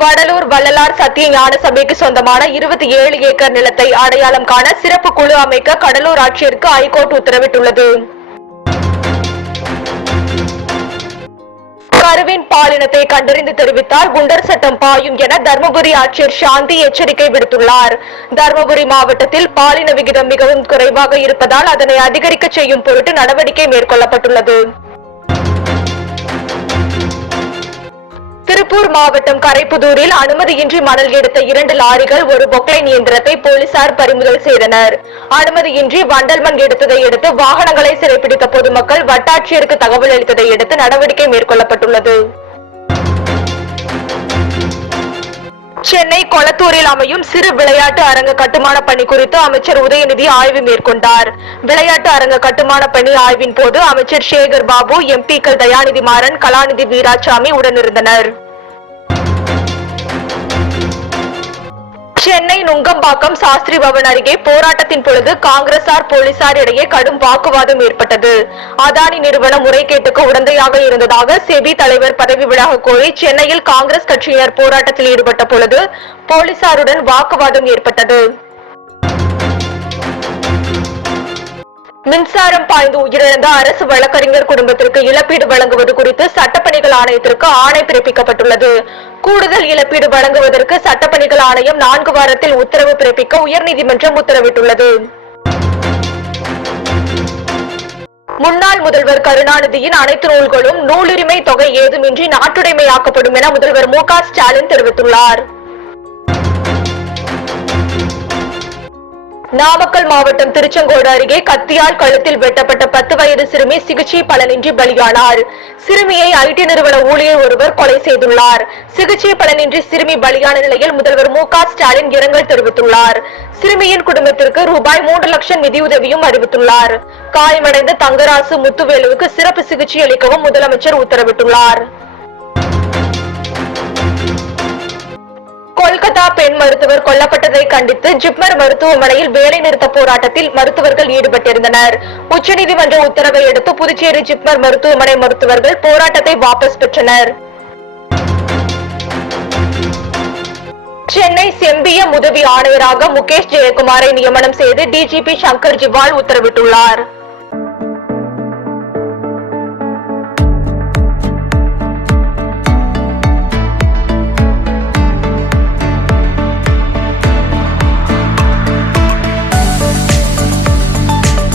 வடலூர் வள்ளலார் சத்திய ஞான சபைக்கு சொந்தமான இருபத்தி ஏழு ஏக்கர் நிலத்தை அடையாளம் காண சிறப்பு குழு அமைக்க கடலூர் ஆட்சியருக்கு ஐகோர்ட் உத்தரவிட்டுள்ளது. கருவின் பாலினத்தை கண்டறிந்து தெரிவித்தால் குண்டர் சட்டம் பாயும் என தர்மபுரி ஆட்சியர் சாந்தி எச்சரிக்கை விடுத்துள்ளார். தர்மபுரி மாவட்டத்தில் பாலின விகிதம் மிகவும் குறைவாக இருப்பதால் அதனை அதிகரிக்க செய்யும் பொருட்டு நடவடிக்கை மேற்கொள்ளப்பட்டுள்ளது. திருப்பூர் மாவட்டம் கரைப்புதூரில் அனுமதியின்றி மணல் எடுத்த இரண்டு லாரிகள் ஒரு பொக்லைன் இயந்திரத்தை போலீசார் பறிமுதல் செய்தனர். அனுமதியின்றி வண்டல் மண் எடுத்ததை அடுத்து வாகனங்களை சிறைப்பிடித்த பொதுமக்கள் வட்டாட்சியருக்கு தகவல் அளித்ததை அடுத்து நடவடிக்கை மேற்கொள்ளப்பட்டுள்ளது. சென்னை கொளத்தூரில் அமையும் சிறு விளையாட்டு அரங்க கட்டுமான பணி குறித்து அமைச்சர் உதயநிதி ஆய்வு மேற்கொண்டார். விளையாட்டு அரங்க கட்டுமான பணி ஆய்வின் போது அமைச்சர் சேகர் பாபு எம்பிக்கள் தயாநிதி மாறன் கலாநிதி வீராசாமி உடனிருந்தனர். சென்னை நுங்கம்பாக்கம் சாஸ்திரி பவன் அருகே போராட்டத்தின் பொழுது காங்கிரசார் போலீசார் இடையே கடும் வாக்குவாதம் ஏற்பட்டது. அதானி நிறுவன முறைகேட்டுக்கு உடந்தையாக இருந்ததாக செபி தலைவர் பதவி விலக கோரி சென்னையில் காங்கிரஸ் கட்சியினர் போராட்டத்தில் ஈடுபட்ட பொழுது போலீசாருடன் வாக்குவாதம் ஏற்பட்டது. மின்சாரம் பாய்ந்து உயிரிழந்த அரசு வழக்கறிஞர் குடும்பத்திற்கு இழப்பீடு வழங்குவது குறித்து சட்டப்பணிகள் ஆணையத்திற்கு ஆணை பிறப்பிக்கப்பட்டுள்ளது. கூடுதல் இழப்பீடு வழங்குவதற்கு சட்டப்பணிகள் ஆணையம் நான்கு வாரத்தில் உத்தரவு பிறப்பிக்க உயர்நீதிமன்றம் உத்தரவிட்டுள்ளது. முன்னாள் முதல்வர் கருணாநிதியின் அனைத்து நூல்களும் நூலுரிமை தொகை ஏதுமின்றி நாட்டுடைமையாக்கப்படும் என முதல்வர் மு ஸ்டாலின் தெரிவித்துள்ளார். நாமக்கல் மாவட்டம் திருச்செங்கோடு அருகே கத்தியால் கழுத்தில் வெட்டப்பட்ட பத்து வயது சிறுமி சிகிச்சை பலனின்றி பலியானார். சிறுமியை ஐடி நிறுவன ஊழியர் ஒருவர் கொலை செய்துள்ளார். சிகிச்சை பலனின்றி சிறுமி பலியான நிலையில் முதல்வர் மு ஸ்டாலின் இரங்கல் தெரிவித்துள்ளார். சிறுமியின் குடும்பத்திற்கு ரூபாய் மூன்று லட்சம் நிதியுதவியும் அறிவித்துள்ளார். காயமடைந்த தங்கராசு முத்துவேலுவுக்கு சிறப்பு சிகிச்சை அளிக்கவும் முதலமைச்சர் உத்தரவிட்டுள்ளார். பெண் மருத்துவர் கொல்லப்பட்டதை கண்டித்து ஜிப்மர் மருத்துவமனையில் வேலை நிறுத்த போராட்டத்தில் மருத்துவர்கள் ஈடுபட்டிருந்தனர். உச்சநீதிமன்ற உத்தரவை அடுத்து புதுச்சேரி ஜிப்மர் மருத்துவமனை மருத்துவர்கள் போராட்டத்தை வாபஸ் பெற்றனர். சென்னை செம்பியம் உதவி ஆணையராக முகேஷ் ஜெயக்குமாரை நியமனம் செய்து டிஜிபி சங்கர் ஜிவால் உத்தரவிட்டுள்ளார்.